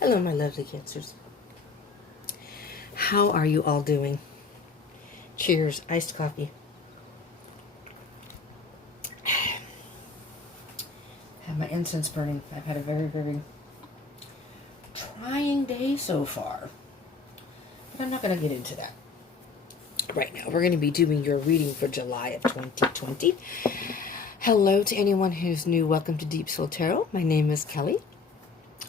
Hello, my lovely Cancers. How are you all doing? Cheers, iced coffee. Have my incense burning. I've had a very, very trying day so far. But I'm not going to get into that right now. We're going to be doing your reading for July of 2020. Hello to anyone who's new. Welcome to Deep Soul Tarot. My name is Kelly.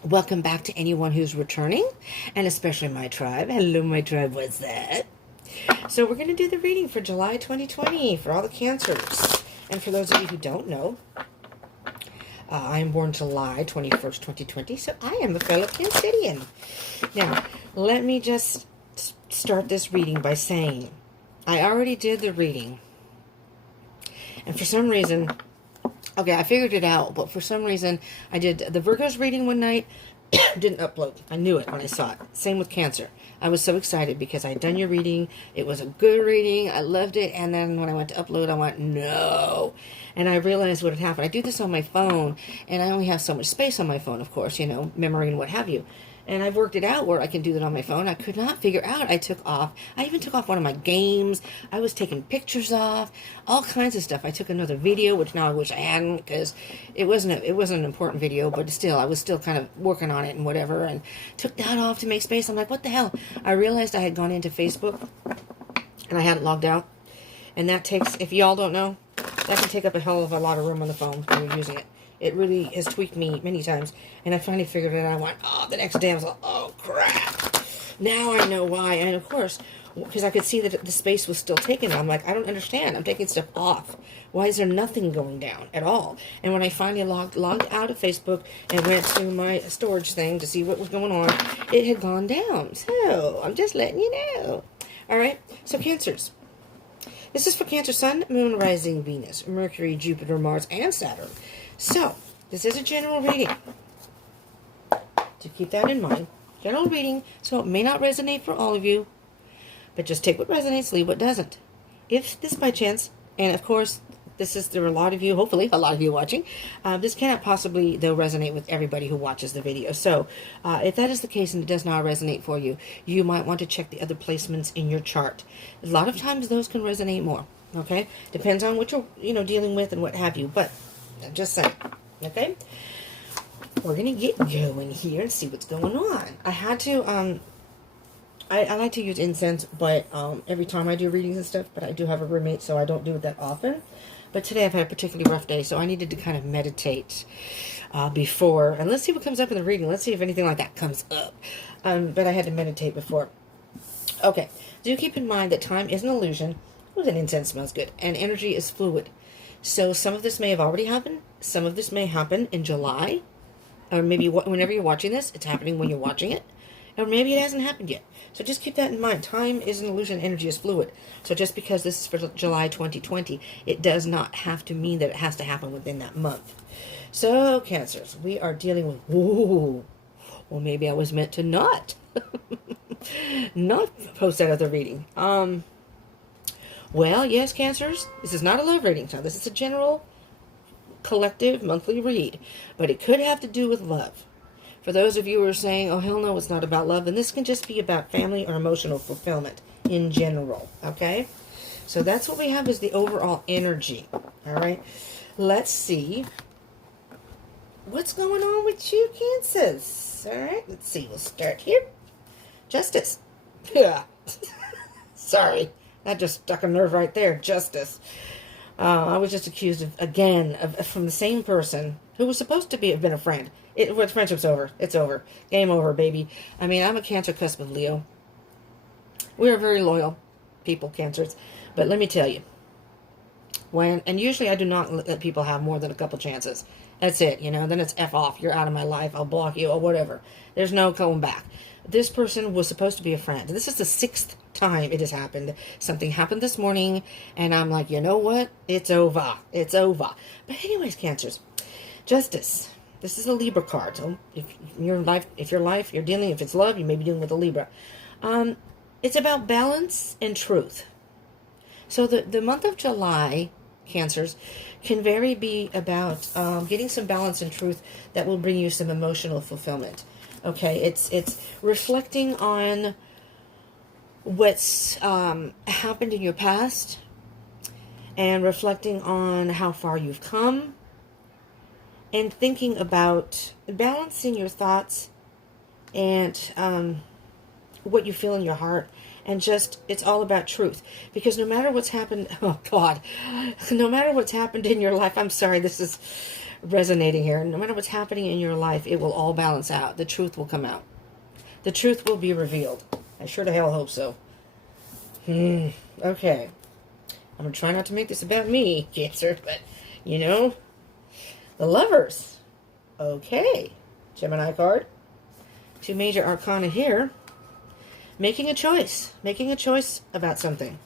Welcome back to anyone who's returning, and especially my tribe. Hello, my tribe. What's that? So we're going to do the reading for July 2020 for all the Cancers. And for those of you who don't know, I am born July 21st, 2020, so I am a fellow Cancerian. Now, let me just start this reading by saying, I already did the reading. And for some reason, okay, I figured it out, but for some reason, I did the Virgo's reading one night, didn't upload. I knew it when I saw it. Same with Cancer. I was so excited because I had done your reading. It was a good reading. I loved it. And then when I went to upload, I went, no. And I realized what had happened. I do this on my phone, and I only have so much space on my phone, of course, you know, memory and what have you. And I've worked it out where I can do that on my phone. I could not figure out. I even took off one of my games. I was taking pictures off, all kinds of stuff. I took another video, which now I wish I hadn't, because it wasn't an important video, but still, I was still kind of working on it and whatever, and took that off to make space. I'm like, what the hell? I realized I had gone into Facebook, and I hadn't logged out. And that takes, if y'all don't know, that can take up a hell of a lot of room on the phone when you're using it. It really has tweaked me many times. And I finally figured it out. I went, oh, the next day I was like, oh, crap. Now I know why. And, of course, because I could see that the space was still taken. I'm like, I don't understand. I'm taking stuff off. Why is there nothing going down at all? And when I finally logged out of Facebook and went to my storage thing to see what was going on, it had gone down. So I'm just letting you know. All right? So, Cancers. This is for Cancer, Sun, Moon, Rising, Venus, Mercury, Jupiter, Mars, and Saturn. So, this is a general reading. To keep that in mind. General reading, so it may not resonate for all of you. But just take what resonates, leave what doesn't. If this by chance, and of course, there are a lot of you, hopefully a lot of you watching, this cannot possibly, though, resonate with everybody who watches the video. So, if that is the case and it does not resonate for you, you might want to check the other placements in your chart. A lot of times those can resonate more, okay? Depends on what you're, dealing with and what have you, but I'm just saying, okay? We're going to get going here and see what's going on. I had to, I like to use incense, but every time I do readings and stuff, but I do have a roommate, so I don't do it that often. But today I've had a particularly rough day, so I needed to kind of meditate before. And let's see what comes up in the reading. Let's see if anything like that comes up. But I had to meditate before. Okay. Do keep in mind that time is an illusion. Ooh, that incense smells good. And energy is fluid. So some of this may have already happened. Some of this may happen in July. Or maybe whenever you're watching this, it's happening when you're watching it. Or maybe it hasn't happened yet. So just keep that in mind. Time is an illusion. Energy is fluid. So just because this is for July 2020, it does not have to mean that it has to happen within that month. So, Cancers, we are dealing with, whoa, well, maybe I was meant to not post that other reading. Well, yes, Cancers, this is not a love reading. So this is a general, collective, monthly read. But it could have to do with love. For those of you who are saying, oh, hell no, it's not about love, then this can just be about family or emotional fulfillment in general, okay? So that's what we have is the overall energy, all right? Let's see what's going on with you, Cancers, all right? Let's see. We'll start here. Justice. Yeah. Sorry. That just stuck a nerve right there. Justice. I was just accused of, from the same person who was supposed to have been a friend. Friendship's over. It's over. Game over, baby. I mean, I'm a Cancer cusp of Leo. We are very loyal people, Cancers. But let me tell you, and usually I do not let people have more than a couple chances. That's it, then it's F off. You're out of my life. I'll block you or whatever. There's no going back. This person was supposed to be a friend. This is the 6th time it has happened. Something happened this morning, and I'm like, you know what? It's over. It's over. But anyways, Cancers, Justice. This is a Libra card. So if it's love, you may be dealing with a Libra. It's about balance and truth. So the month of July, Cancers, can be about getting some balance and truth that will bring you some emotional fulfillment. Okay, it's reflecting on what's happened in your past and reflecting on how far you've come and thinking about balancing your thoughts and what you feel in your heart. And just, it's all about truth. Because no matter what's happened, oh God, no matter what's happened in your life, I'm sorry, this is resonating here. No matter what's happening in your life, it will all balance out. The truth will come out. The truth will be revealed. I sure to hell hope so. Okay. I'm going to try not to make this about me, Cancer, but, you know, the Lovers. Okay. Gemini card. 2 major arcana here. Making a choice. Making a choice about something.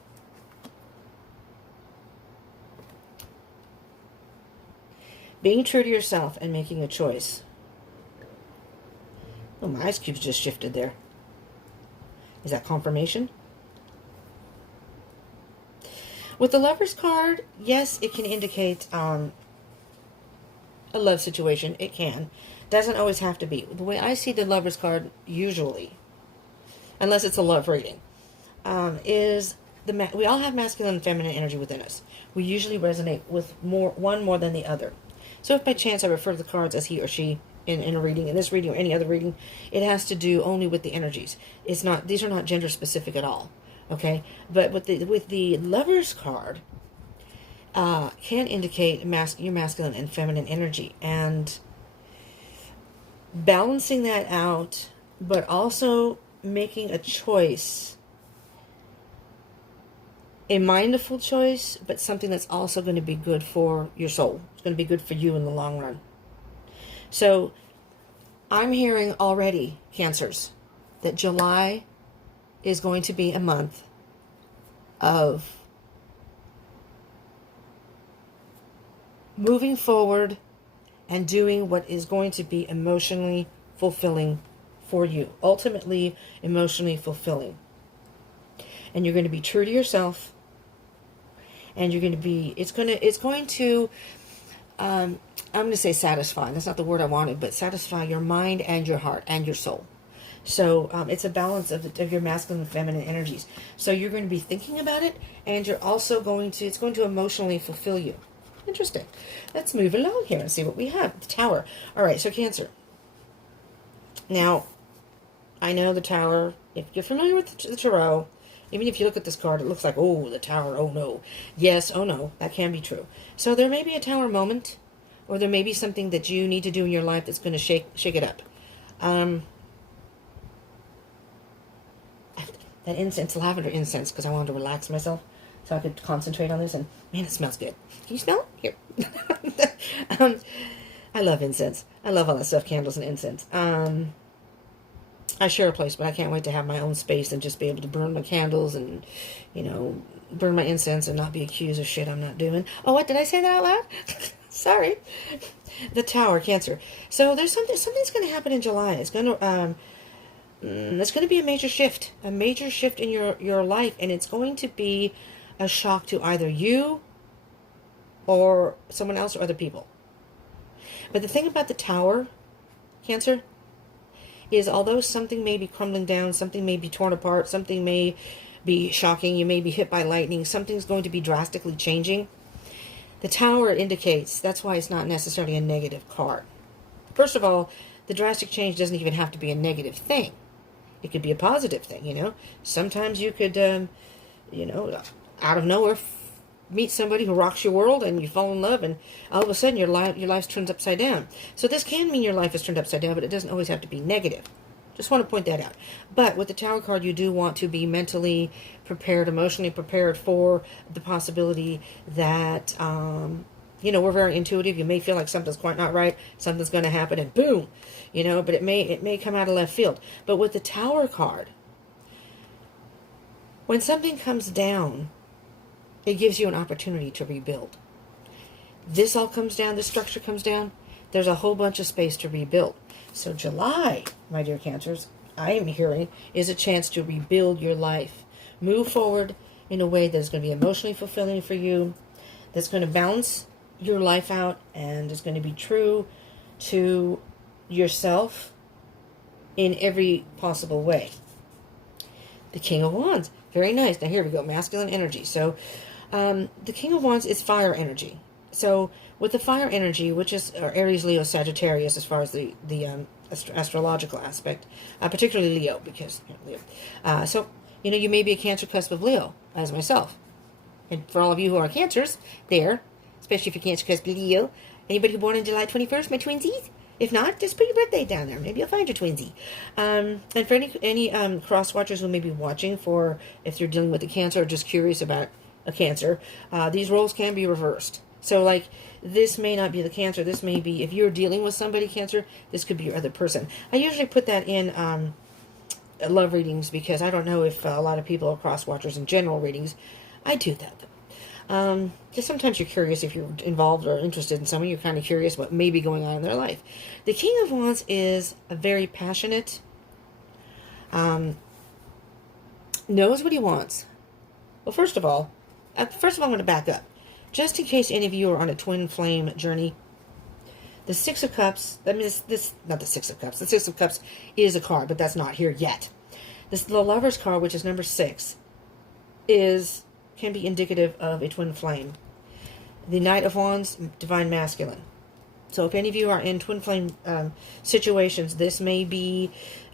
Being true to yourself and making a choice. Oh, my ice cubes just shifted there. Is that confirmation? With the Lovers card, yes, it can indicate a love situation. It can. Doesn't always have to be. The way I see the Lovers card, usually, unless it's a love reading, is we all have masculine and feminine energy within us. We usually resonate with one more than the other. So if by chance I refer to the cards as he or she in a reading, in this reading or any other reading, it has to do only with the energies. It's not; these are not gender specific at all. Okay, but with the Lovers card, can indicate your masculine and feminine energy, and balancing that out, but also making a choice, a mindful choice, but something that's also going to be good for your soul. It's going to be good for you in the long run. So I'm hearing already, Cancers, that July is going to be a month of moving forward and doing what is going to be emotionally fulfilling for you. Ultimately, emotionally fulfilling. And you're going to be true to yourself. And you're going to be, it's going to, I'm going to say satisfy. That's not the word I wanted, but satisfy your mind and your heart and your soul. So it's a balance of your masculine and feminine energies. So you're going to be thinking about it, and you're also it's going to emotionally fulfill you. Interesting. Let's move along here and see what we have. The Tower. All right, so Cancer. Now, I know the Tower, if you're familiar with the Tarot, even if you look at this card, it looks like, oh, the Tower, oh no. Yes, oh no, that can be true. So there may be a Tower moment, or there may be something that you need to do in your life that's going to shake it up. That incense, lavender incense, because I wanted to relax myself so I could concentrate on this. And man, it smells good. Can you smell it? Here. I love incense. I love all that stuff, candles and incense. I share a place, but I can't wait to have my own space and just be able to burn my candles and, burn my incense and not be accused of shit I'm not doing. Oh, what? Did I say that out loud? Sorry. The Tower, Cancer. So there's something's going to happen in July. It's going to be a major shift in your life, and it's going to be a shock to either you or someone else or other people. But the thing about the Tower, Cancer, is although something may be crumbling down, something may be torn apart, something may be shocking, you may be hit by lightning, something's going to be drastically changing, the Tower indicates that's why it's not necessarily a negative card. First of all, the drastic change doesn't even have to be a negative thing. It could be a positive thing, Sometimes you could, out of nowhere, meet somebody who rocks your world and you fall in love, and all of a sudden your life's turned upside down. So this can mean your life is turned upside down, but it doesn't always have to be negative. Just want to point that out. But with the Tower card, you do want to be mentally prepared, emotionally prepared for the possibility that, we're very intuitive. You may feel like something's quite not right, something's going to happen, and boom, but it may come out of left field. But with the Tower card, when something comes down, it gives you an opportunity to rebuild. This all comes down, this structure comes down, there's a whole bunch of space to rebuild. So July, my dear Cancers, I am hearing, is a chance to rebuild your life. Move forward in a way that's going to be emotionally fulfilling for you, that's going to balance your life out, and is going to be true to yourself in every possible way. The King of Wands. Very nice. Now here we go. Masculine energy. So the King of Wands is fire energy. So with the fire energy, which is Aries, Leo, Sagittarius, as far as the astrological aspect, particularly Leo, because Leo. So you may be a Cancer cusp of Leo, as myself. And for all of you who are Cancers, there, especially if you're Cancer cusp of Leo, anybody born on July 21st, my twinsies? If not, just put your birthday down there. Maybe you'll find your twinsy. And for any cross watchers who may be watching, for if you're dealing with a Cancer or just curious about a Cancer, these roles can be reversed. So, like, this may not be the Cancer. This may be, if you're dealing with somebody Cancer, this could be your other person. I usually put that in love readings because I don't know if a lot of people are cross watchers in general readings. I do that, though. Just sometimes you're curious if you're involved or interested in someone. You're kind of curious what may be going on in their life. The King of Wands is a very passionate, knows what he wants. Well, first of all, I'm going to back up. Just in case any of you are on a twin flame journey, the Six of Cups, that means this, not the Six of Cups. The Six of Cups is a card, but that's not here yet. The Lover's card, which is number 6, can be indicative of a twin flame. The Knight of Wands, divine masculine. So if any of you are in twin flame situations, this may be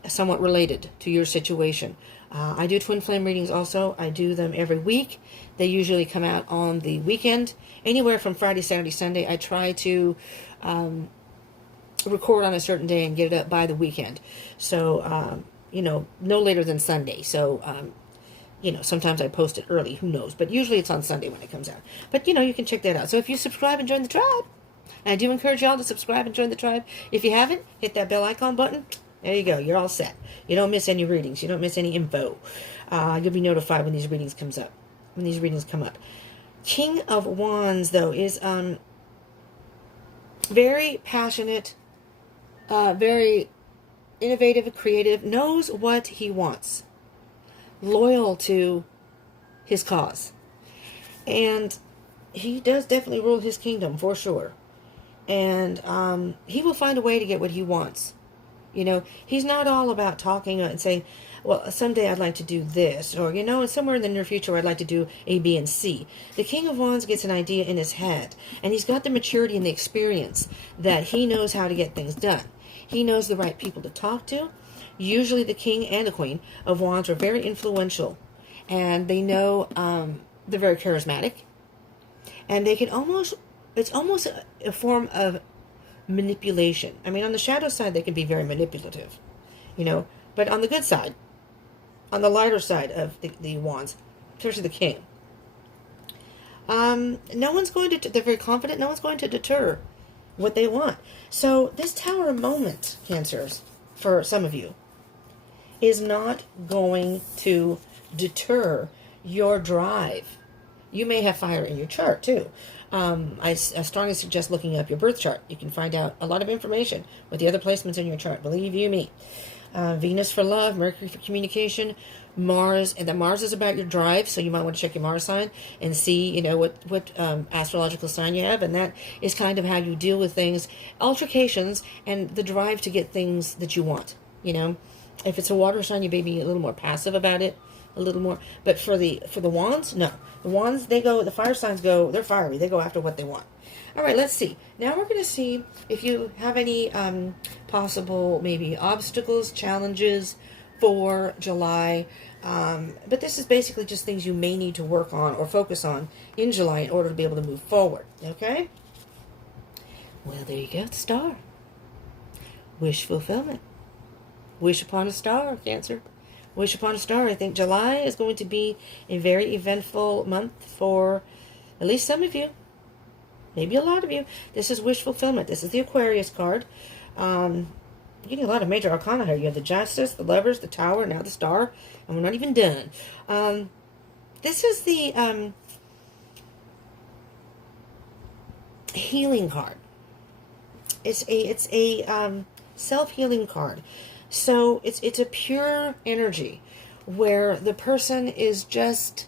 somewhat related to your situation. I do twin flame readings also. I do them every week. They usually come out on the weekend, anywhere from Friday, Saturday, Sunday. I try to record on a certain day and get it up by the weekend. So, no later than Sunday. So, sometimes I post it early, who knows. But usually it's on Sunday when it comes out. But, you can check that out. So if you subscribe and join the tribe, and I do encourage y'all to subscribe and join the tribe. If you haven't, hit that bell icon button. There you go. You're all set. You don't miss any readings. You don't miss any info. You'll be notified when these readings come up. King of Wands, though, is very passionate, very innovative, creative, knows what he wants, loyal to his cause. And he does definitely rule his kingdom, for sure. And he will find a way to get what he wants. He's not all about talking and saying, well, someday I'd like to do this, or, somewhere in the near future I'd like to do A, B, and C. The King of Wands gets an idea in his head, and he's got the maturity and the experience that he knows how to get things done. He knows the right people to talk to. Usually the King and the Queen of Wands are very influential, and they know they're very charismatic, and they can it's almost a form of manipulation. I mean, on the shadow side, they can be very manipulative, but on the good side, on the lighter side of the wands, especially the King, no one's going to, they're very confident, no one's going to deter what they want. So this Tower moment, Cancers, for some of you, is not going to deter your drive. You may have fire in your chart, too. I strongly suggest looking up your birth chart. You can find out a lot of information with the other placements in your chart. Believe you me. Venus for love, Mercury for communication, Mars, and that Mars is about your drive, so you might want to check your Mars sign and see, what astrological sign you have, and that is kind of how you deal with things, altercations, and the drive to get things that you want, If it's a water sign, you may be a little more passive about it, a little more. But for the wands, no. The wands, the fire signs they're fiery. They go after what they want. All right, let's see. Now we're going to see if you have any possible maybe obstacles, challenges for July. But this is basically just things you may need to work on or focus on in July in order to be able to move forward. Okay? Well, there you go. The star. Wish fulfillment. Wish upon a star, Cancer. Wish upon a star. I think July is going to be a very eventful month for at least some of you. Maybe a lot of you. This is wish fulfillment. This is the Aquarius card. You're getting a lot of major arcana here. You have the Justice, the Lovers, the Tower, now the Star, and we're not even done. This is the healing card. It's a self-healing card. So it's a pure energy where the person is just,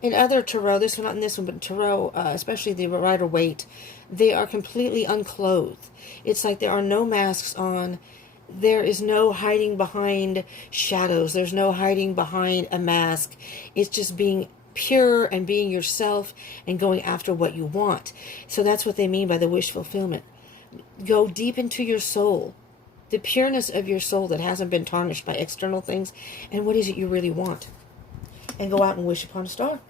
in other tarot, this one, not in this one, but tarot, especially the Rider-Waite, they are completely unclothed. It's like there are no masks on. there is no hiding behind shadows. There's no hiding behind a mask. It's just being pure and being yourself and going after what you want. So that's what they mean by the wish fulfillment. Go deep into your soul, the pureness of your soul that hasn't been tarnished by external things, and what is it you really want. And go out and wish upon a star.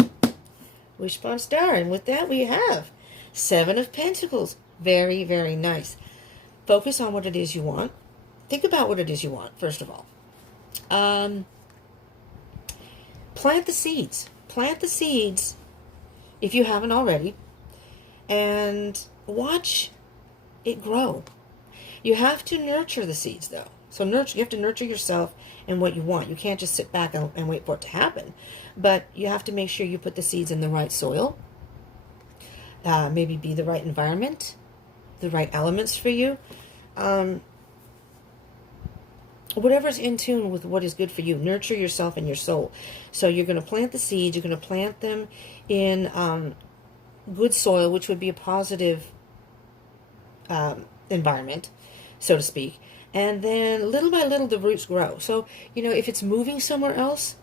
Wish upon a star. And with that we have Seven of Pentacles. Very, very nice. Focus on what it is you want. Think about what it is you want, first of all. Plant the seeds. Plant the seeds, if you haven't already, and watch it grow. You have to nurture the seeds, though. So you have to nurture yourself and what you want. You can't just sit back and wait for it to happen. But you have to make sure you put the seeds in the right soil. Maybe be the right environment, the right elements for you. Whatever's in tune with what is good for you. Nurture yourself and your soul. So you're going to plant the seeds. You're going to plant them in good soil, which would be a positive environment, so to speak. And then little by little, the roots grow. So, if it's moving somewhere else,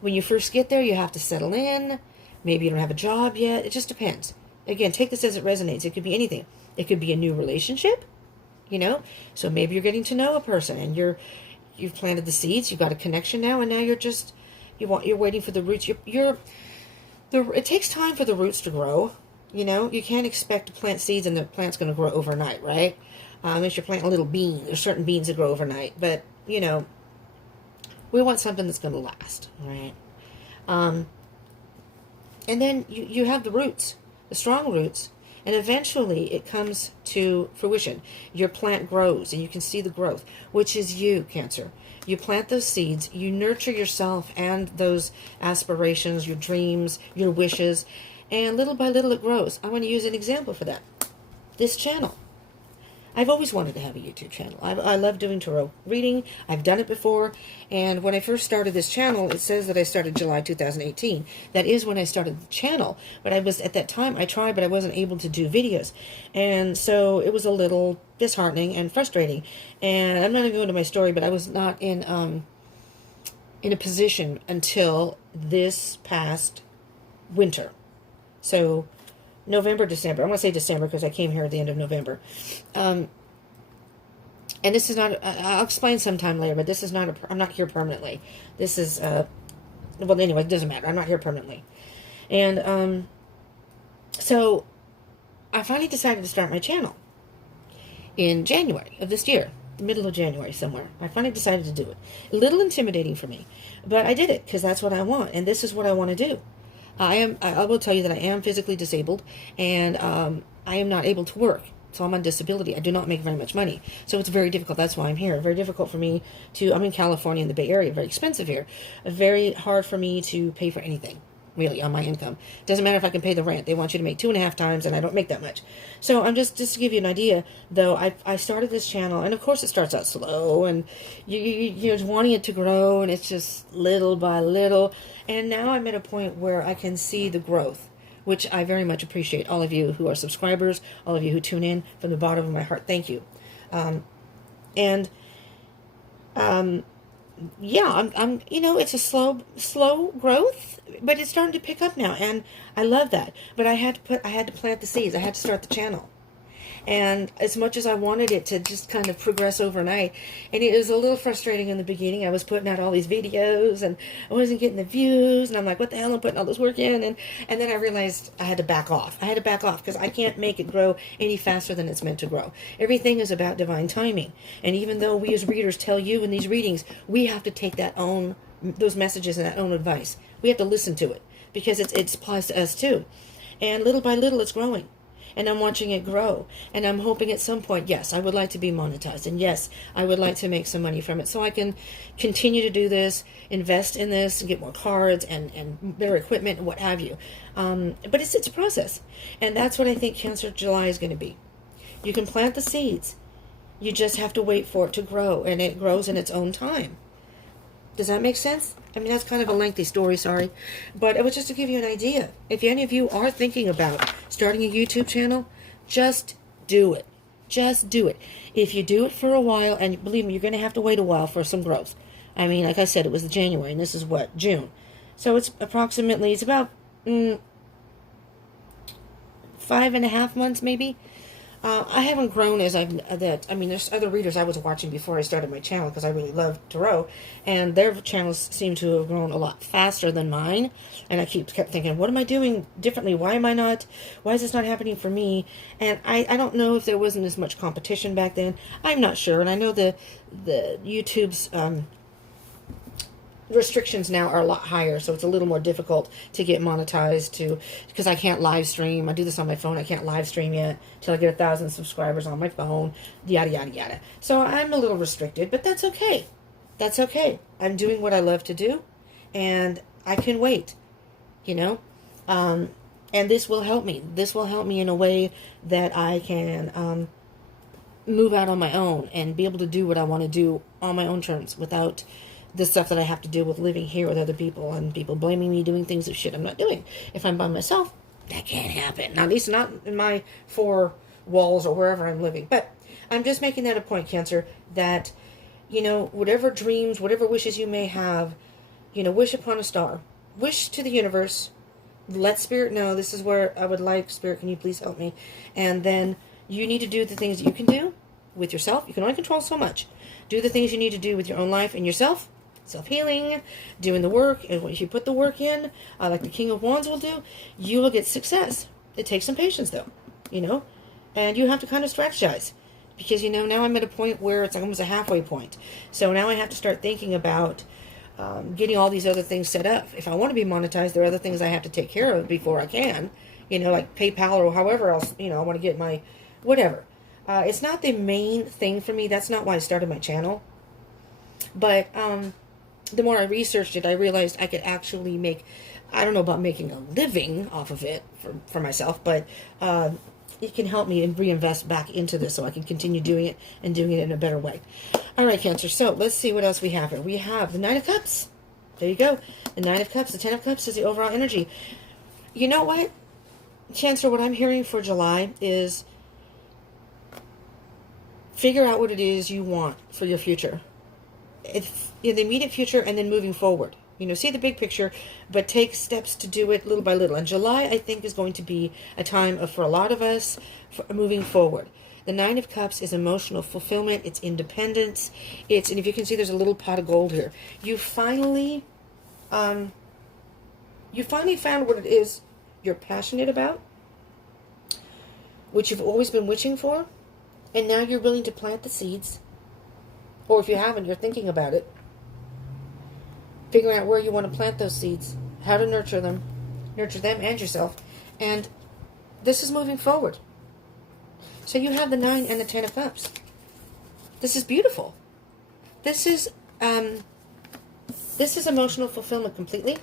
when you first get there, you have to settle in. Maybe you don't have a job yet. It just depends. Again, take this as it resonates. It could be anything. It could be a new relationship, So maybe you're getting to know a person and you've planted the seeds. You've got a connection now, and now you're waiting for the roots. It takes time for the roots to grow. You can't expect to plant seeds and the plant's going to grow overnight, right? Unless you're planting a little bean. There's certain beans that grow overnight. But, we want something that's going to last, right? And then you have the roots, the strong roots, and eventually it comes to fruition. Your plant grows, and you can see the growth, which is you, Cancer. You plant those seeds, you nurture yourself and those aspirations, your dreams, your wishes, and little by little it grows. I want to use an example for that. This channel. I've always wanted to have a YouTube channel. I love doing tarot reading. I've done it before. And when I first started this channel, it says that I started July 2018. That is when I started the channel. But at that time, I tried, but I wasn't able to do videos. And so it was a little disheartening and frustrating. And I'm not going to go into my story, but I was not in a position until this past winter. So November, December. I want to say December because I came here at the end of November. And this is not, I'll explain sometime later, but this is not, I'm not here permanently. This is, well, anyway, it doesn't matter. I'm not here permanently. And so I finally decided to start my channel in January of this year, the middle of January somewhere. I finally decided to do it. A little intimidating for me, but I did it because that's what I want. And this is what I want to do. I will tell you that I am physically disabled, and I am not able to work. So I'm on disability. I do not make very much money. So it's very difficult. That's why I'm here. Very difficult for me I'm in California in the Bay Area, very expensive here. Very hard for me to pay for anything, really, on my income. Doesn't matter if I can pay the rent. They want you to make 2.5 times, and I don't make that much. So I'm just to give you an idea, though, I started this channel, and of course it starts out slow, and you're wanting it to grow, and it's just little by little. And now I'm at a point where I can see the growth, which I very much appreciate. All of you who are subscribers, all of you who tune in from the bottom of my heart, thank you. Yeah, I'm it's a slow growth, but it's starting to pick up now, and I love that. But I had to plant the seeds. I had to start the channel. And as much as I wanted it to just kind of progress overnight, and it was a little frustrating in the beginning. I was putting out all these videos, and I wasn't getting the views, and I'm like, what the hell, I'm putting all this work in, and then I realized I had to back off. I had to back off because I can't make it grow any faster than it's meant to grow. Everything is about divine timing, and even though we as readers tell you in these readings, we have to take those messages and that own advice. We have to listen to it because it applies to us too. And little by little, it's growing. And I'm watching it grow. And I'm hoping at some point, yes, I would like to be monetized. And yes, I would like to make some money from it. So I can continue to do this, invest in this, and get more cards and better equipment and what have you. But it's a process. And that's what I think Cancer July is going to be. You can plant the seeds. You just have to wait for it to grow. And it grows in its own time. Does that make sense? I mean, that's kind of a lengthy story, sorry. But it was just to give you an idea. If any of you are thinking about starting a YouTube channel, just do it. Just do it. If you do it for a while, and believe me, you're going to have to wait a while for some growth. I mean, like I said, it was January, and this is what, June. So it's approximately, it's about 5.5 months maybe. I haven't grown as I mean, there's other readers I was watching before I started my channel because I really love tarot, and their channels seem to have grown a lot faster than mine. And I kept thinking, what am I doing differently? Why is this not happening for me? And I don't know if there wasn't as much competition back then. I'm not sure. And I know the YouTube's restrictions now are a lot higher, so it's a little more difficult to get monetized because I can't live stream. I do this on my phone. I can't live stream yet till I get 1,000 subscribers on my phone, yada yada yada. So I'm a little restricted, but that's okay. That's okay. I'm doing what I love to do, and I can wait, and this will help me. This will help me in a way that I can move out on my own and be able to do what I want to do on my own terms without the stuff that I have to deal with living here with other people and people blaming me doing things of shit I'm not doing. If I'm by myself, that can't happen. Now, at least not in my 4 walls or wherever I'm living. But I'm just making that a point, Cancer, that, whatever dreams, whatever wishes you may have, wish upon a star. Wish to the universe. Let Spirit know this is where I would like. Spirit, can you please help me? And then you need to do the things that you can do with yourself. You can only control so much. Do the things you need to do with your own life and yourself. Self-healing, doing the work, and if you put the work in, like the King of Wands will do, you will get success. It takes some patience, though, and you have to kind of strategize, because, now I'm at a point where it's almost a halfway point. So now I have to start thinking about getting all these other things set up. If I want to be monetized, there are other things I have to take care of before I can, like PayPal or however else, I want to get my whatever. It's not the main thing for me. That's not why I started my channel. But the more I researched it, I realized I could actually make, I don't know about making a living off of it for myself, but it can help me and reinvest back into this so I can continue doing it and doing it in a better way. All right, Cancer, so let's see what else we have here. We have the Nine of Cups. There you go. The Nine of Cups. The Ten of Cups is the overall energy. You know what, Cancer, what I'm hearing for July is figure out what it is you want for your future. It's in the immediate future and then moving forward. See the big picture, but take steps to do it little by little. And July, I think, is going to be a time for a lot of us moving forward. The Nine of Cups is emotional fulfillment. It's independence. And if you can see, there's a little pot of gold here. You finally found what it is you're passionate about, which you've always been wishing for, and now you're willing to plant the seeds. Or if you haven't, you're thinking about it. Figuring out where you want to plant those seeds. How to nurture them and yourself. And this is moving forward. So you have the 9 and the 10 of Cups. This is beautiful. This is emotional fulfillment completely.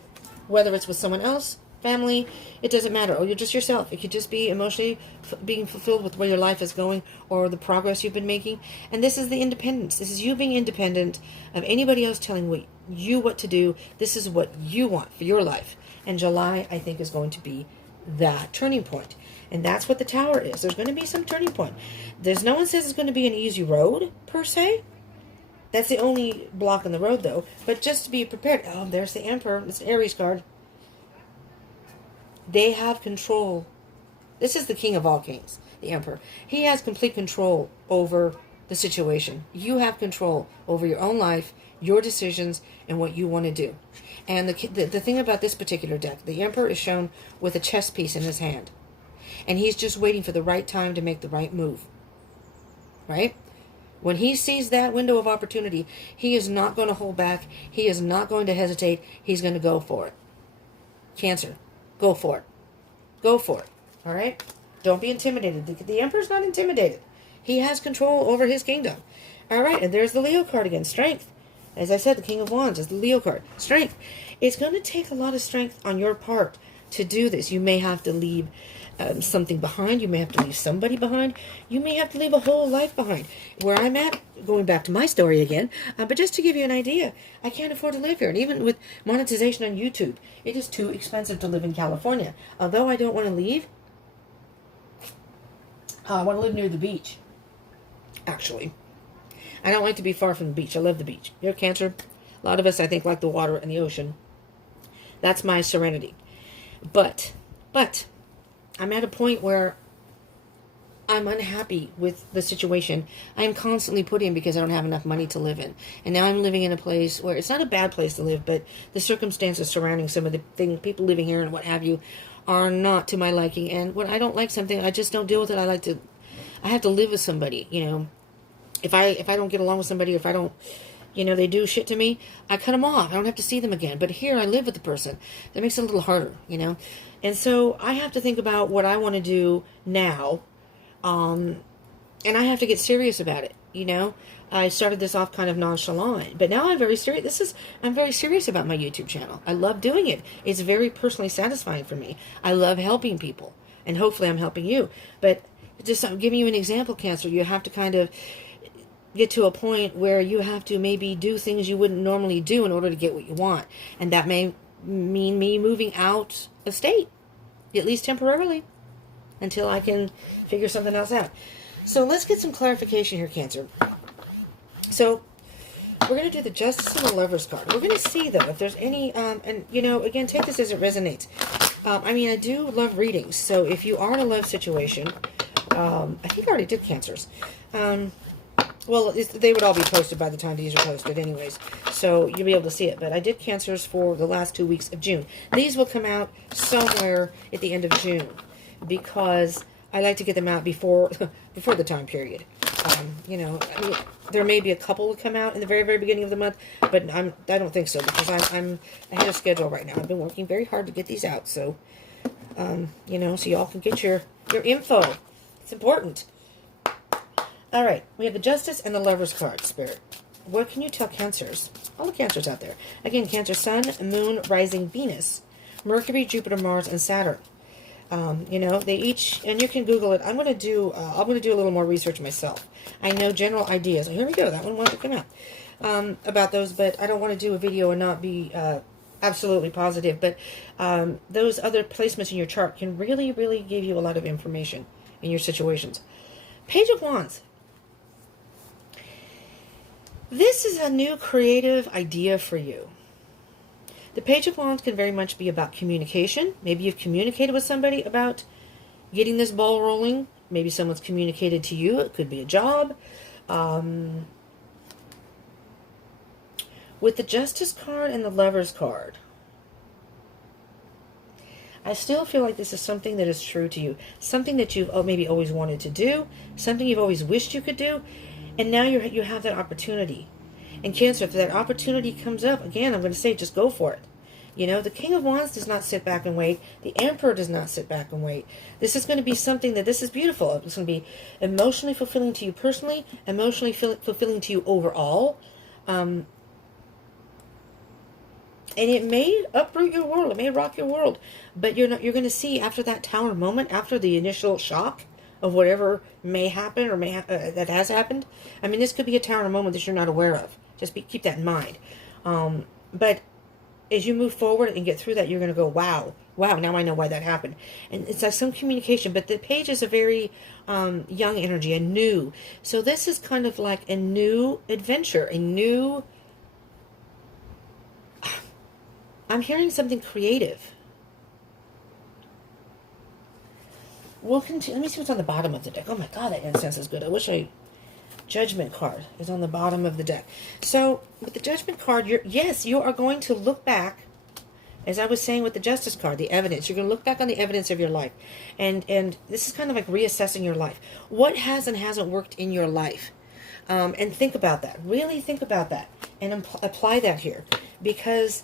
Whether it's with someone else, family, it doesn't matter. Or you're just yourself. It could just be emotionally being fulfilled with where your life is going or the progress you've been making. And this is the independence. This is you being independent of anybody else telling you what to do. This is what you want for your life. And July, I think, is going to be that turning point. And that's what the Tower is. There's going to be some turning point. No one says it's going to be an easy road, per se. That's the only block in the road, though. But just to be prepared. Oh, there's the Emperor. It's an Aries card. They have control. This is the king of all kings, the Emperor. He has complete control over the situation. You have control over your own life, your decisions, and what you want to do. And the thing about this particular deck, the Emperor is shown with a chess piece in his hand. And he's just waiting for the right time to make the right move. Right? When he sees that window of opportunity, he is not going to hold back. He is not going to hesitate. He's going to go for it. Cancer. Go for it. Go for it. All right? Don't be intimidated. The Emperor's not intimidated. He has control over his kingdom. All right, and there's the Leo card again. Strength. As I said, the King of Wands is the Leo card. Strength. It's going to take a lot of strength on your part to do this. You may have to leave something behind. You may have to leave somebody behind. You may have to leave a whole life behind. Where I'm at, going back to my story again, but just to give you an idea, I can't afford to live here. And even with monetization on YouTube, it is too expensive to live in California. Although I don't want to leave, I want to live near the beach. actually. I don't like to be far from the beach. I love the beach. You're Cancer. A lot of us, I think, like the water and the ocean. That's my serenity. But, I'm at a point where I'm unhappy with the situation I'm constantly put in because I don't have enough money to live in. And now I'm living in a place where it's not a bad place to live, but the circumstances surrounding some of the things, people living here and what have you, are not to my liking. And when I don't like something, I just don't deal with it. I have to live with somebody, you know. If I don't get along with somebody, if I don't, you know, they do shit to me, I cut them off. I don't have to see them again. But here I live with the person. That makes it a little harder, you know. And so I have to think about what I want to do now. And I have to get serious about it, you know. I started this off kind of nonchalant, but now I'm very serious. I'm very serious about my YouTube channel. I love doing it. It's very personally satisfying for me. I love helping people, and hopefully I'm helping you. But just I'm giving you an example, Cancer. You have to kind of get to a point where you have to maybe do things you wouldn't normally do in order to get what you want. And that may mean me moving out of state, at least temporarily, until I can figure something else out. So let's get some clarification here, Cancer. So we're going to do the Justice and the Lover's card. We're going to see, though, if there's any, and, you know, again, take this as it resonates. I mean, I do love readings. So if you are in a love situation, I think I already did Cancers. Well, they would all be posted by the time these are posted anyways. So you'll be able to see it. But I did Cancers for the last 2 weeks of June. These will come out somewhere at the end of June, because I like to get them out before the time period. You know, I mean, there may be a couple that come out in the very, very beginning of the month, but I don't think so, because I'm ahead of schedule right now. I've been working very hard to get these out, so you know, so y'all can get your info. It's important. All right, we have the Justice and the Lover's card, Spirit. What can you tell Cancers? All the Cancers out there. Again, Cancer, Sun, Moon, Rising, Venus, Mercury, Jupiter, Mars, and Saturn. You know, they each, and you can Google it. I'm going to do a little more research myself. I know general ideas. Here we go. That one wants to come out about those, but I don't want to do a video and not be absolutely positive. But those other placements in your chart can really, really give you a lot of information in your situations. Page of Wands. This is a new creative idea for you. The Page of Wands can very much be about communication. Maybe you've communicated with somebody about getting this ball rolling. Maybe someone's communicated to you. It could be a job. With the Justice card and the Lover's card, I still feel like this is something that is true to you. Something that you've maybe always wanted to do. Something you've always wished you could do. And now you have that opportunity. And Cancer, if that opportunity comes up, again, I'm going to say just go for it. You know, the King of Wands does not sit back and wait. The Emperor does not sit back and wait. This is going to be something this is beautiful. It's going to be emotionally fulfilling to you personally, emotionally fulfilling to you overall. And it may uproot your world. It may rock your world. But you're going to see after that Tower moment, after the initial shock of whatever may happen or that has happened. I mean, this could be a Tower moment that you're not aware of. Just keep that in mind. But as you move forward and get through that, you're going to go, wow, now I know why that happened. And it's like some communication. But the page is a very young energy, a new. So this is kind of like a new adventure, a new... I'm hearing something creative. We'll continue. Let me see what's on the bottom of the deck. Oh my God, that incense is good. I wish Judgment card is on the bottom of the deck. So with the Judgment card, you are going to look back, as I was saying with the Justice card, the evidence. You're going to look back on the evidence of your life. And this is kind of like reassessing your life. What has and hasn't worked in your life? And think about that. Really think about that. And apply that here. Because...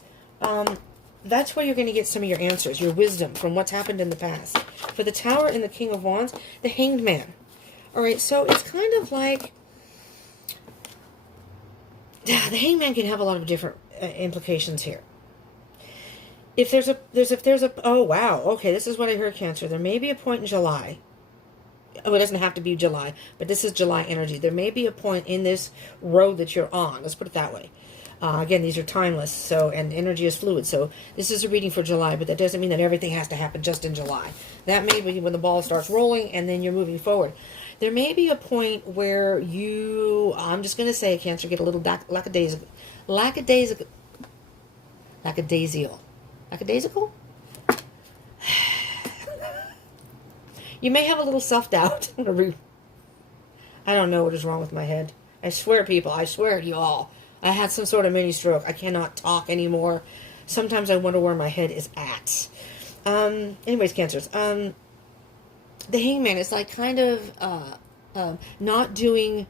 that's where you're going to get some of your answers, your wisdom from what's happened in the past. For the Tower and the King of Wands, the Hanged Man. All right, so it's kind of like the Hanged Man can have a lot of different implications here. If there's a oh wow, okay, this is what I heard, Cancer. There may be a point in July. Oh, it doesn't have to be July, but this is July energy. There may be a point in this road that you're on. Let's put it that way. Again, these are timeless, and energy is fluid. So this is a reading for July, but that doesn't mean that everything has to happen just in July. That may be when the ball starts rolling, and then you're moving forward. There may be a point where you, I'm just going to say, Cancer, get a little lackadaisical. Lackadaisical. Lackadaisical? You may have a little self-doubt. I don't know what is wrong with my head. I swear, people, I swear to you all, I had some sort of mini stroke. I cannot talk anymore. Sometimes I wonder where my head is at. Anyways, Cancers. The Hangman is like kind of not doing...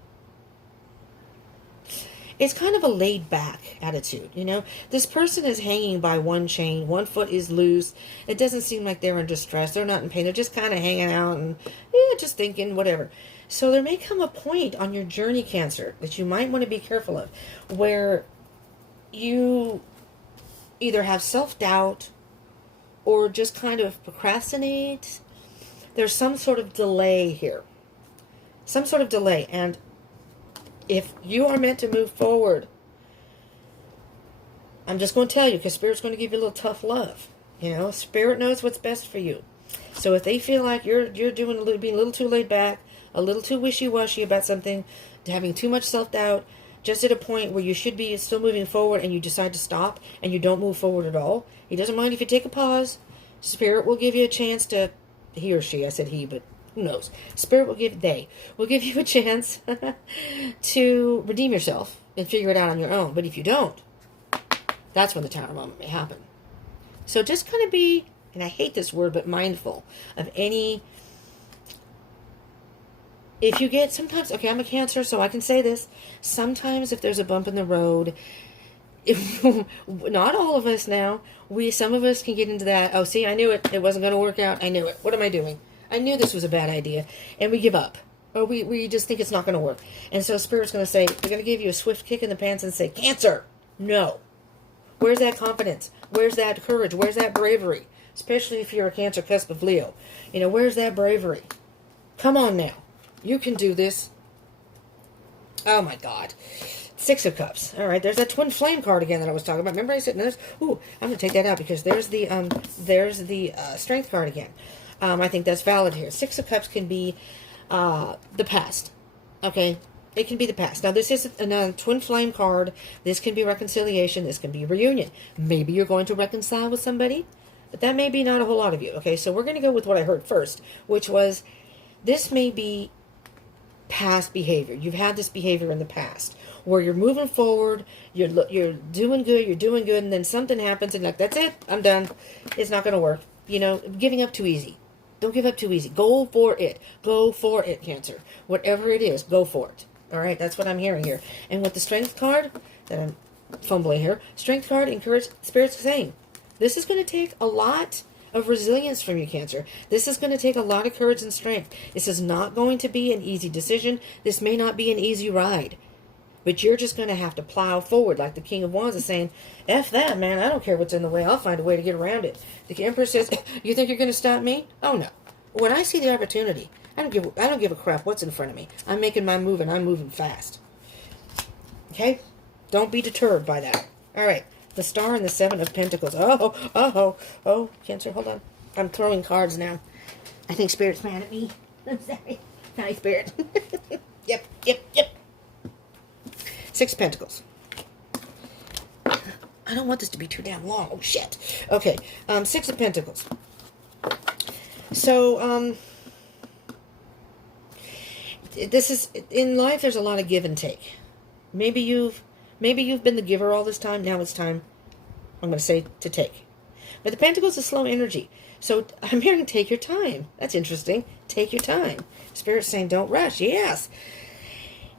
It's kind of a laid-back attitude, you know? This person is hanging by one chain. One foot is loose. It doesn't seem like they're in distress. They're not in pain. They're just kind of hanging out and, yeah, just thinking, whatever. So there may come a point on your journey, Cancer, that you might want to be careful of, where you either have self-doubt or just kind of procrastinate. There's some sort of delay here. Some sort of delay. And if you are meant to move forward, I'm just going to tell you, because Spirit's going to give you a little tough love. You know, Spirit knows what's best for you. So if they feel like you're being a little too laid back, a little too wishy-washy about something, having too much self-doubt, just at a point where you should be still moving forward and you decide to stop and you don't move forward at all, he doesn't mind if you take a pause. Spirit will give you a chance to, he or she, I said he, but who knows? Spirit will give you a chance to redeem yourself and figure it out on your own. But if you don't, that's when the Tower moment may happen. So just kind of be, and I hate this word, but mindful of any... If you get, sometimes, okay, I'm a Cancer, so I can say this. Sometimes if there's a bump in the road, not all of us now, some of us can get into that, oh, see, I knew it. It wasn't going to work out. I knew it. What am I doing? I knew this was a bad idea. And we give up. Or we just think it's not going to work. And so Spirit's going to say, they're going to give you a swift kick in the pants and say, Cancer, no. Where's that confidence? Where's that courage? Where's that bravery? Especially if you're a Cancer cusp of Leo. You know, where's that bravery? Come on now. You can do this. Oh my God. Six of Cups. All right, there's that twin flame card again that I was talking about. Remember I said, no, ooh, I'm going to take that out because there's the strength card again. I think that's valid here. Six of Cups can be the past. Okay, it can be the past. Now, this is a twin flame card. This can be reconciliation. This can be reunion. Maybe you're going to reconcile with somebody, but that may be not a whole lot of you. Okay, so we're going to go with what I heard first, which was this may be past behavior. You've had this behavior in the past where you're moving forward, you're doing good, and then something happens and like, that's it, I'm done. It's not going to work. You know, giving up too easy. Don't give up too easy. Go for it. Go for it, Cancer. Whatever it is, go for it. All right, that's what I'm hearing here. And with the Strength card, that I'm fumbling here, Strength card, encourage, Spirit's saying, this is going to take a lot of resilience from you, Cancer. This is going to take a lot of courage and strength. This is not going to be an easy decision. This may not be an easy ride. But you're just going to have to plow forward, like the King of Wands is saying, F that, man. I don't care what's in the way. I'll find a way to get around it. The Empress says, you think you're going to stop me? Oh, no. When I see the opportunity, I don't give a crap what's in front of me. I'm making my move, and I'm moving fast. Okay? Don't be deterred by that. All right. The Star and the Seven of Pentacles. Oh, Cancer, hold on. I'm throwing cards now. I think Spirit's mad at me. I'm sorry. Hi, Spirit. Yep. Six of Pentacles. I don't want this to be too damn long. Oh, shit. Okay. Six of Pentacles. So, this is, in life, there's a lot of give and take. Maybe you've been the giver all this time. Now it's time, I'm going to say, to take. But the Pentacles is slow energy. So I'm hearing take your time. That's interesting. Take your time. Spirit's saying don't rush. Yes.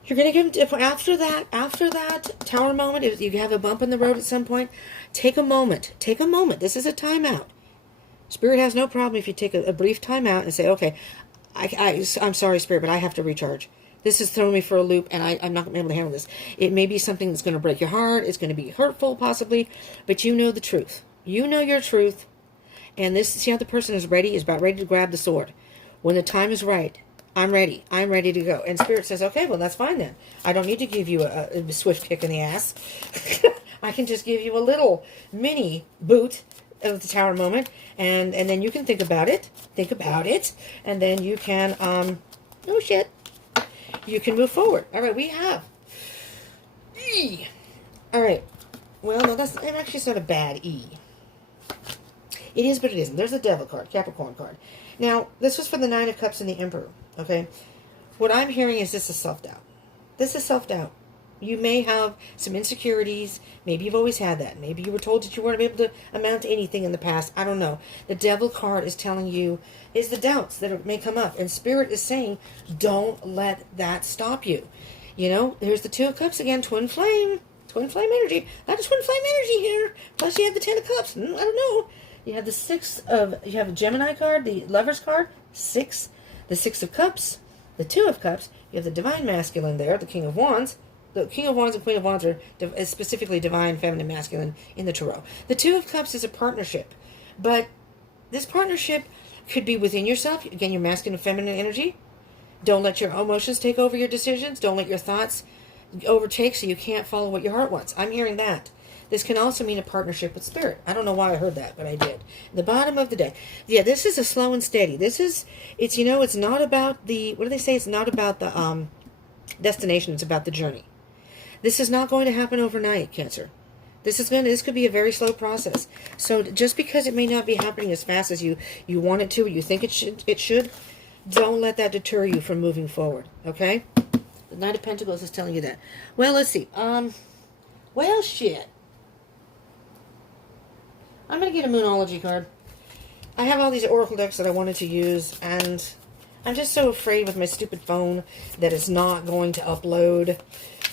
You're going to give, after that Tower moment, if you have a bump in the road at some point, take a moment. Take a moment. This is a timeout. Spirit has no problem if you take a brief timeout and say, okay, I'm sorry, Spirit, but I have to recharge. This is throwing me for a loop, and I'm not going to be able to handle this. It may be something that's going to break your heart. It's going to be hurtful, possibly, but you know the truth. You know your truth, and this, see how the person is about ready to grab the sword. When the time is right, I'm ready. I'm ready to go. And Spirit says, okay, well, that's fine then. I don't need to give you a swift kick in the ass. I can just give you a little mini boot of the Tower moment, and then you can think about it. Think about it, and then you can, oh, shit. you can move forward. All right, we have E. All right. Well, no, that's actually it's not a bad E. It is, but it isn't. There's the Devil card, Capricorn card. Now, this was for the Nine of Cups and the Emperor, okay? What I'm hearing is this is self-doubt. This is self-doubt. You may have some insecurities. Maybe you've always had that. Maybe you were told that you weren't able to amount to anything in the past. I don't know. The Devil card is telling you, is the doubts that may come up. And Spirit is saying, don't let that stop you. You know, here's the Two of Cups again, twin flame. Twin flame energy. A lot of twin flame energy here. Plus you have the Ten of Cups. I don't know. You have you have a Gemini card, the Lover's card, the Six of Cups, the Two of Cups. You have the Divine Masculine there, the King of Wands. The King of Wands and Queen of Wands is specifically Divine, Feminine, Masculine in the Tarot. The Two of Cups is a partnership. But this partnership could be within yourself. Again, your masculine and feminine energy. Don't let your emotions take over your decisions. Don't let your thoughts overtake so you can't follow what your heart wants. I'm hearing that. This can also mean a partnership with Spirit. I don't know why I heard that, but I did. The bottom of the day. Yeah, this is a slow and steady. It's not about the, what do they say? It's not about the destination. It's about the journey. This is not going to happen overnight, Cancer. This could be a very slow process. So just because it may not be happening as fast as you want it to, or you think it should, don't let that deter you from moving forward, okay? The Knight of Pentacles is telling you that. Well, let's see. Well, shit. I'm going to get a Moonology card. I have all these Oracle decks that I wanted to use, and I'm just so afraid with my stupid phone that it's not going to upload.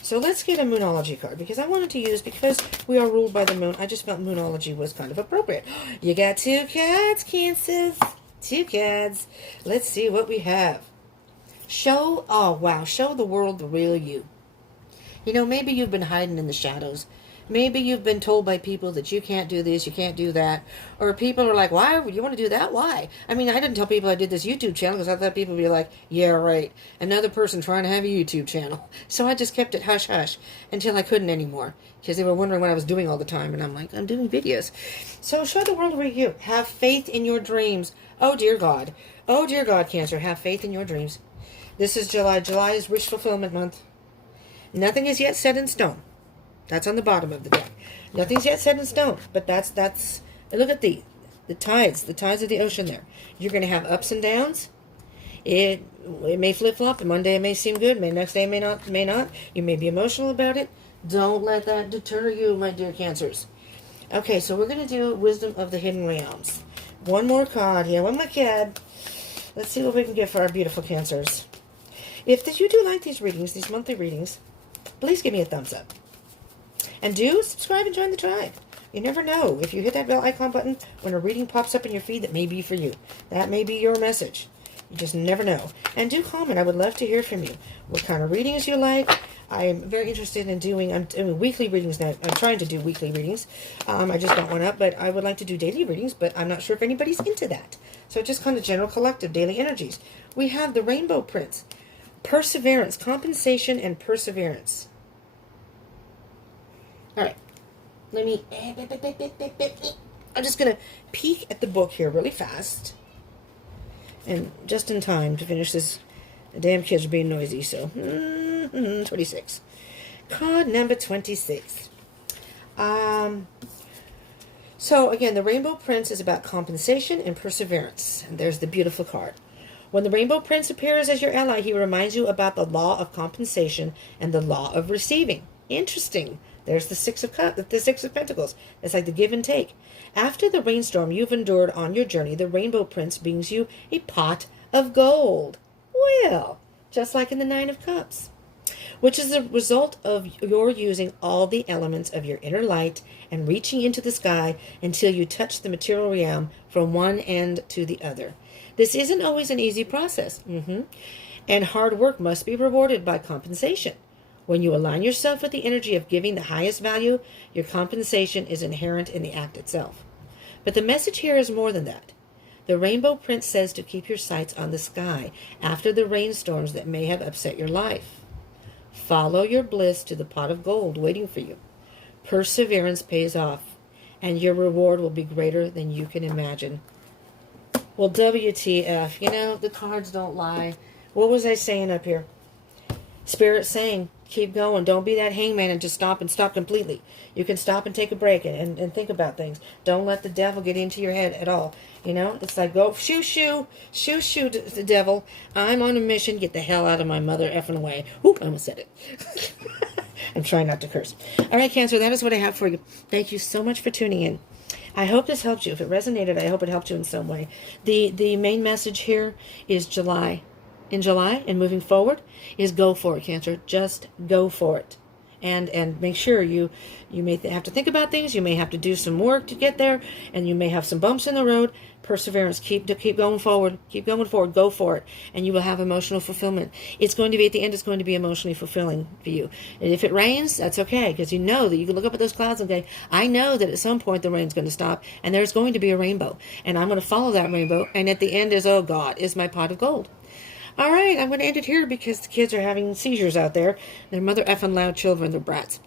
So let's get a Moonology card, because I wanted to use, because we are ruled by the moon, I just felt Moonology was kind of appropriate. You got two cards, Cancers. Two cards. Let's see what we have. Show the world the real you. You know, maybe you've been hiding in the shadows. Maybe you've been told by people that you can't do this, you can't do that. Or people are like, why would you want to do that? Why? I mean, I didn't tell people I did this YouTube channel because I thought people would be like, yeah, right. Another person trying to have a YouTube channel. So I just kept it hush-hush until I couldn't anymore. Because they were wondering what I was doing all the time. And I'm like, I'm doing videos. So show the world where you have faith in your dreams. Oh, dear God. Oh, dear God, Cancer. Have faith in your dreams. This is July. July is wish fulfillment month. Nothing is yet set in stone. That's on the bottom of the deck. Nothing's yet set in stone, but that's. Look at the tides of the ocean there. You're going to have ups and downs. It may flip flop. And one day it may seem good. Next day it may not. You may be emotional about it. Don't let that deter you, my dear Cancers. Okay, so we're going to do Wisdom of the Hidden Realms. One more card here. One more card. Let's see what we can get for our beautiful Cancers. If you do like these readings, these monthly readings, please give me a thumbs up. And do subscribe and join the tribe. You never know. If you hit that bell icon button, when a reading pops up in your feed, that may be for you. That may be your message. You just never know. And do comment. I would love to hear from you. What kind of readings you like. I am very interested in I'm doing weekly readings now. I'm trying to do weekly readings. I just got one up, but I would like to do daily readings, but I'm not sure if anybody's into that. So just kind of general collective daily energies. We have the Rainbow Prince. Perseverance, compensation, and perseverance. All right, I'm just going to peek at the book here really fast. And just in time to finish this. The damn kids are being noisy, so. 26. Card number 26. So, again, the Rainbow Prince is about compensation and perseverance. And there's the beautiful card. When the Rainbow Prince appears as your ally, he reminds you about the law of compensation and the law of receiving. Interesting. There's the Six of Pentacles. It's like the give and take. After the rainstorm you've endured on your journey, the Rainbow Prince brings you a pot of gold. Well, just like in the Nine of Cups, which is the result of your using all the elements of your inner light and reaching into the sky until you touch the material realm from one end to the other. This isn't always an easy process, and hard work must be rewarded by compensation. When you align yourself with the energy of giving the highest value, your compensation is inherent in the act itself. But the message here is more than that. The Rainbow Prince says to keep your sights on the sky after the rainstorms that may have upset your life. Follow your bliss to the pot of gold waiting for you. Perseverance pays off, and your reward will be greater than you can imagine. Well, WTF, the cards don't lie. What was I saying up here? Spirit's saying, keep going. Don't be that hangman and just stop and stop completely. You can stop and take a break and think about things. Don't let the devil get into your head at all. You know, it's like, go, shoo, the devil. I'm on a mission. Get the hell out of my mother effing way. Oop, I almost said it. I'm trying not to curse. All right, Cancer, that is what I have for you. Thank you so much for tuning in. I hope this helped you. If it resonated, I hope it helped you in some way. The main message here is July. In July and moving forward is go for it, Cancer. Just go for it. And make sure you may have to think about things. You may have to do some work to get there. And you may have some bumps in the road. Perseverance. Keep going forward. Keep going forward. Go for it. And you will have emotional fulfillment. It's going to be, at the end, it's going to be emotionally fulfilling for you. And if it rains, that's okay. Because you know that you can look up at those clouds and go, I know that at some point the rain's going to stop. And there's going to be a rainbow. And I'm going to follow that rainbow. And at the end is, oh God, is my pot of gold. All right, I'm going to end it here because the kids are having seizures out there. They're mother effing loud children, they're brats.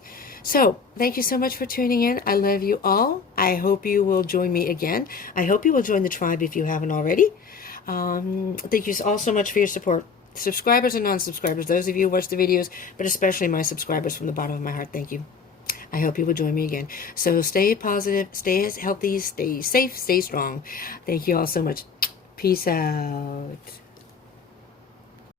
So, thank you so much for tuning in. I love you all. I hope you will join me again. I hope you will join the tribe if you haven't already. Thank you all so much for your support. Subscribers and non-subscribers, those of you who watch the videos, but especially my subscribers, from the bottom of my heart, thank you. I hope you will join me again. So, stay positive, stay healthy, stay safe, stay strong. Thank you all so much. Peace out.